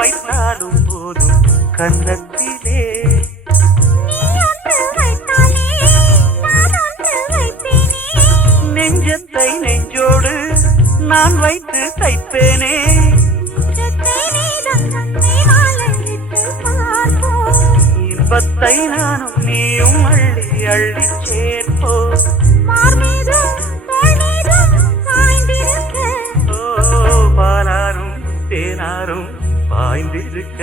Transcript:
வைத்தாலும் போதும் கன்னத்திலே நெஞ்சத்தை நெஞ்சோடு நான் வைத்து தைப்பேனே இன்பத்தை நானும் நீயும் அள்ளி அள்ளி சேர்ப்போ பாலாரும் தேனாரும் பாய்ந்திருக்க